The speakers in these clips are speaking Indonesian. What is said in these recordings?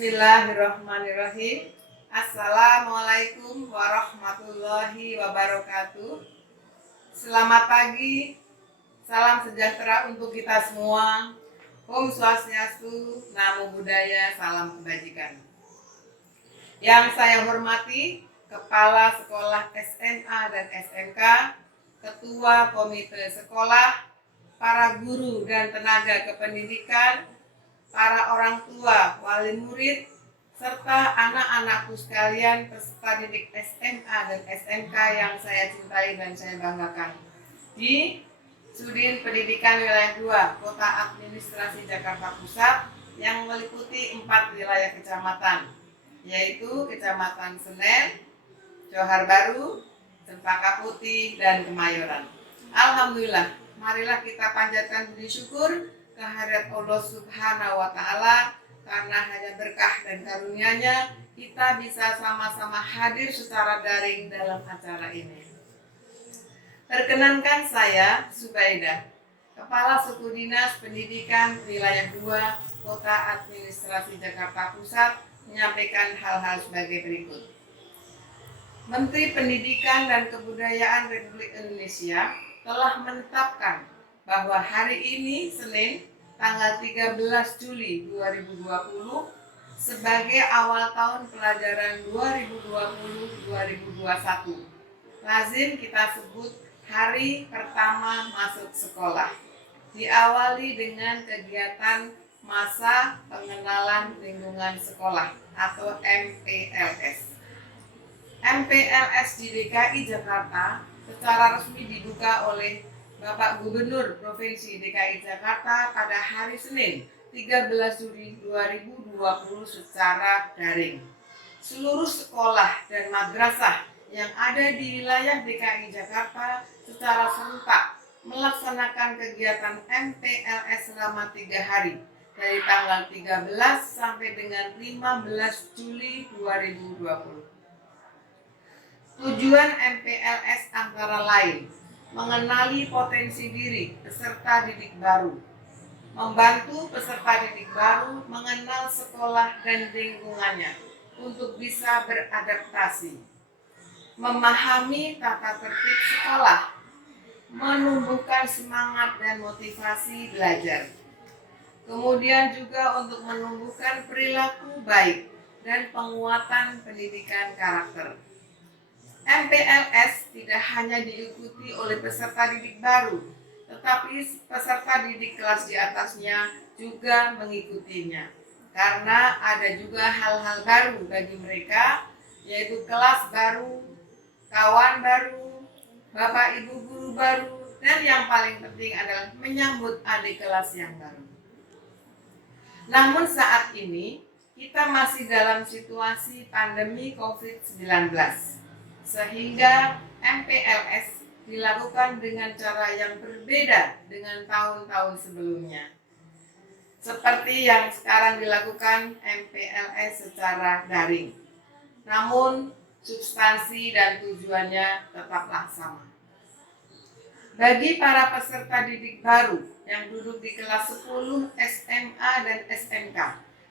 Bismillahirrahmanirrahim. Assalamualaikum warahmatullahi wabarakatuh. Selamat pagi, salam sejahtera untuk kita semua. Om Swastiastu, Namo Buddhaya, salam kebajikan. Yang saya hormati Kepala Sekolah SMA dan SMK, Ketua Komite Sekolah, para guru dan tenaga kependidikan, para orang tua, wali murid, serta anak-anakku sekalian peserta didik SMA dan SMK yang saya cintai dan saya banggakan. Di Sudin Pendidikan Wilayah 2, Kota Administrasi Jakarta Pusat yang meliputi 4 wilayah kecamatan, yaitu Kecamatan Senen, Johar Baru, Cempaka Putih, dan Kemayoran. Alhamdulillah, marilah kita panjatkan puji syukur kehadirat Allah Subhanahu wa Ta'ala, karena hanya berkah dan karunia-Nya kita bisa sama-sama hadir secara daring dalam acara ini. Perkenankan saya Subaidah, Kepala Suku Dinas Pendidikan Wilayah 2 Kota Administrasi Jakarta Pusat, menyampaikan hal-hal sebagai berikut. Menteri Pendidikan dan Kebudayaan Republik Indonesia telah menetapkan bahwa hari ini Senin tanggal 13 Juli 2020 sebagai awal tahun pelajaran 2020-2021. Lazim kita sebut hari pertama masuk sekolah. Diawali dengan kegiatan masa pengenalan lingkungan sekolah atau MPLS. MPLS di DKI Jakarta secara resmi dibuka oleh Bapak Gubernur Provinsi DKI Jakarta pada hari Senin 13 Juli 2020 secara daring. Seluruh sekolah dan madrasah yang ada di wilayah DKI Jakarta secara serentak melaksanakan kegiatan MPLS selama 3 hari dari tanggal 13 sampai dengan 15 Juli 2020. Tujuan MPLS antara lain mengenali potensi diri peserta didik baru, membantu peserta didik baru mengenal sekolah dan lingkungannya untuk bisa beradaptasi, memahami tata tertib sekolah, menumbuhkan semangat dan motivasi belajar, kemudian juga untuk menumbuhkan perilaku baik dan penguatan pendidikan karakter. MPLS tidak hanya diikuti oleh peserta didik baru, tetapi peserta didik kelas di atasnya juga mengikutinya. Karena ada juga hal-hal baru bagi mereka, yaitu kelas baru, kawan baru, bapak ibu guru baru, dan yang paling penting adalah menyambut adik kelas yang baru. Namun saat ini, kita masih dalam situasi pandemi COVID-19. Sehingga MPLS dilakukan dengan cara yang berbeda dengan tahun-tahun sebelumnya. Seperti yang sekarang dilakukan MPLS secara daring. Namun substansi dan tujuannya tetaplah sama. Bagi para peserta didik baru yang duduk di kelas 10 SMA dan SMK,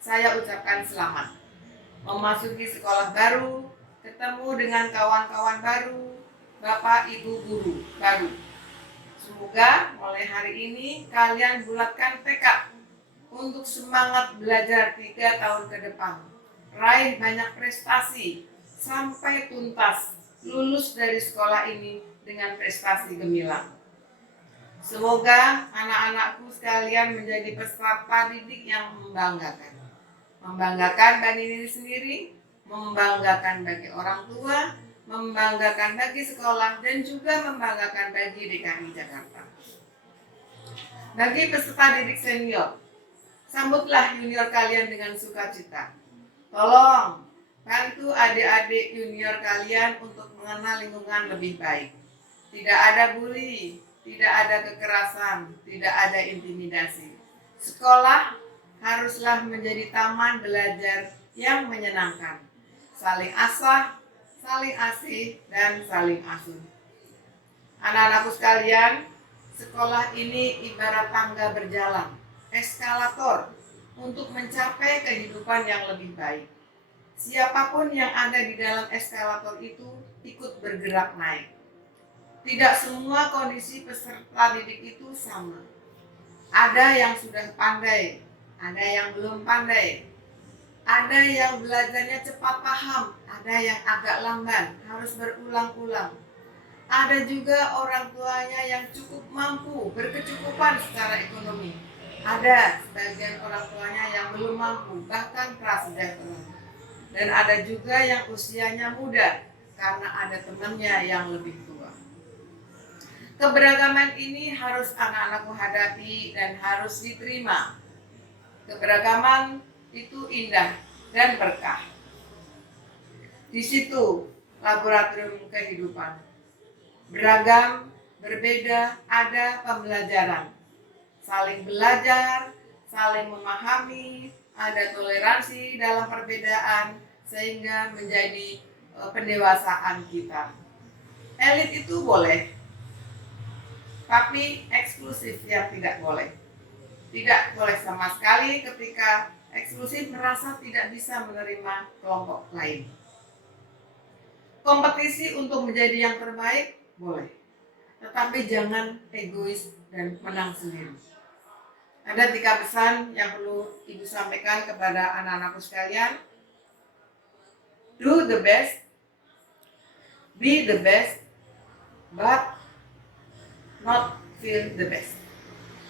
saya ucapkan selamat. Memasuki sekolah baru, ketemu dengan kawan-kawan baru, bapak ibu guru baru. Semoga mulai hari ini kalian bulatkan tekad untuk semangat belajar 3 tahun ke depan. Raih banyak prestasi sampai tuntas lulus dari sekolah ini dengan prestasi gemilang. Semoga anak-anakku sekalian menjadi peserta didik yang membanggakan. Membanggakan bagi diri sendiri, membanggakan bagi orang tua, membanggakan bagi sekolah, dan juga membanggakan bagi DKI Jakarta. Bagi peserta didik senior, sambutlah junior kalian dengan sukacita. Tolong bantu adik-adik junior kalian untuk mengenal lingkungan lebih baik. Tidak ada bully, tidak ada kekerasan, tidak ada intimidasi. Sekolah haruslah menjadi taman belajar yang menyenangkan. Saling asah, saling asih, dan saling asuh. Anak-anakku sekalian, sekolah ini ibarat tangga berjalan, eskalator untuk mencapai kehidupan yang lebih baik. Siapapun yang ada di dalam eskalator itu ikut bergerak naik. Tidak semua kondisi peserta didik itu sama. Ada yang sudah pandai, ada yang belum pandai, ada yang belajarnya cepat paham, ada yang agak lamban, harus berulang-ulang. Ada juga orang tuanya yang cukup mampu, berkecukupan secara ekonomi. Ada sebagian orang tuanya yang belum mampu, bahkan prasejahtera. Dan ada juga yang usianya muda, karena ada temannya yang lebih tua. Keberagaman ini harus anak-anakku hadapi dan harus diterima. Keberagaman itu indah dan berkah. Di situ laboratorium kehidupan. Beragam, berbeda, ada pembelajaran. Saling belajar, saling memahami, ada toleransi dalam perbedaan sehingga menjadi pendewasaan kita. Elit itu boleh, tapi eksklusif yang tidak boleh. Tidak boleh sama sekali ketika eksklusif merasa tidak bisa menerima kelompok lain. Kompetisi untuk menjadi yang terbaik boleh, tetapi jangan egois dan menang sendiri. Ada 3 pesan yang perlu Ibu sampaikan kepada anak-anakku sekalian. Do the best, be the best, but not feel the best.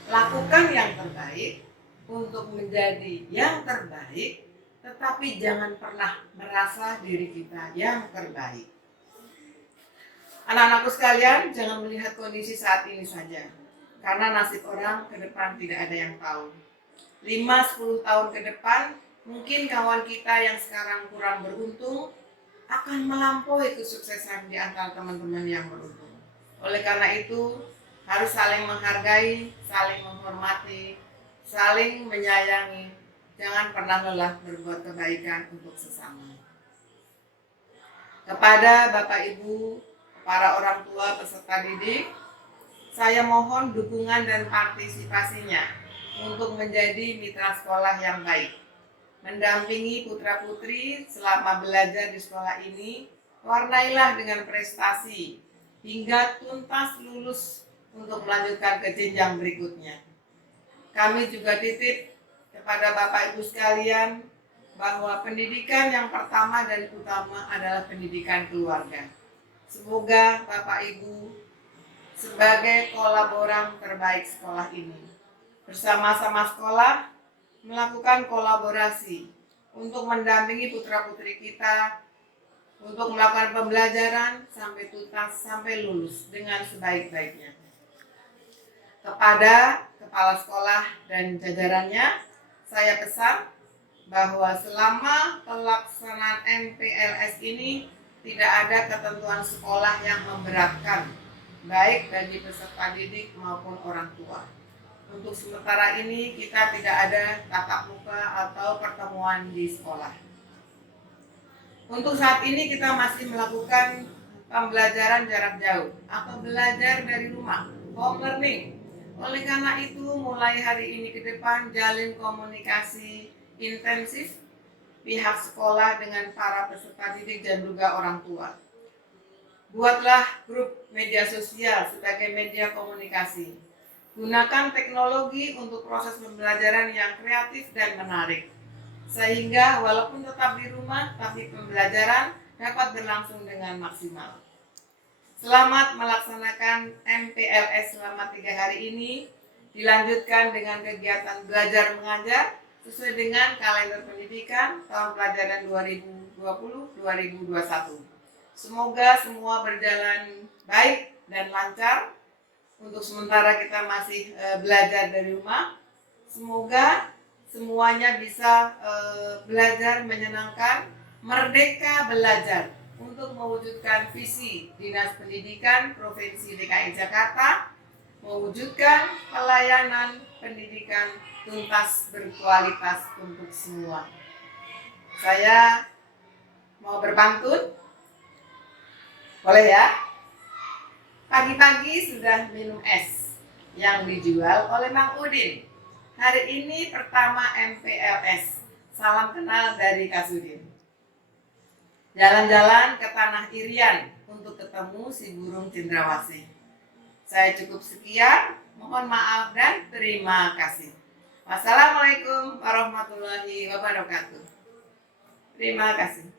Lakukan yang terbaik untuk menjadi yang terbaik, tetapi jangan pernah merasa diri kita yang terbaik. Anak-anakku sekalian, jangan melihat kondisi saat ini saja, karena nasib orang ke depan tidak ada yang tahu. 5-10 tahun ke depan, mungkin kawan kita yang sekarang kurang beruntung akan melampaui kesuksesan di antara teman-teman yang beruntung. Oleh karena itu, harus saling menghargai, saling menghormati, saling menyayangi. Jangan pernah lelah berbuat kebaikan untuk sesama. Kepada Bapak Ibu, para orang tua peserta didik, saya mohon dukungan dan partisipasinya untuk menjadi mitra sekolah yang baik. Mendampingi putra-putri selama belajar di sekolah ini, warnailah dengan prestasi hingga tuntas lulus untuk melanjutkan ke jenjang berikutnya. Kami juga titip kepada Bapak Ibu sekalian bahwa pendidikan yang pertama dan utama adalah pendidikan keluarga. Semoga Bapak Ibu sebagai kolaboran terbaik sekolah ini bersama-sama sekolah melakukan kolaborasi untuk mendampingi putra-putri kita untuk melakukan pembelajaran sampai tuntas, sampai lulus dengan sebaik-baiknya. Kepada kepala sekolah dan jajarannya, saya pesan bahwa selama pelaksanaan MPLS ini tidak ada ketentuan sekolah yang memberatkan, baik bagi peserta didik maupun orang tua. Untuk sementara ini kita tidak ada tatap muka atau pertemuan di sekolah. Untuk saat ini kita masih melakukan pembelajaran jarak jauh atau belajar dari rumah, home learning. Oleh karena itu, mulai hari ini ke depan jalin komunikasi intensif pihak sekolah dengan para peserta didik dan juga orang tua. Buatlah grup media sosial sebagai media komunikasi. Gunakan teknologi untuk proses pembelajaran yang kreatif dan menarik. Sehingga walaupun tetap di rumah, tapi pembelajaran dapat berlangsung dengan maksimal. Selamat melaksanakan MPLS selama 3 hari ini. Dilanjutkan dengan kegiatan belajar mengajar sesuai dengan kalender pendidikan tahun pelajaran 2020-2021. Semoga semua berjalan baik dan lancar. Untuk sementara kita masih belajar dari rumah. Semoga semuanya bisa belajar menyenangkan, merdeka belajar untuk mewujudkan visi Dinas Pendidikan Provinsi DKI Jakarta, mewujudkan pelayanan pendidikan tuntas berkualitas untuk semua. Saya mau berpantun, boleh ya? Pagi-pagi sudah minum es yang dijual oleh Mang Udin. Hari ini pertama MPLS. Salam kenal dari Kasudin. Jalan-jalan ke Tanah Irian untuk ketemu si burung cendrawasih. Saya cukup sekian, mohon maaf dan terima kasih. Wassalamualaikum warahmatullahi wabarakatuh. Terima kasih.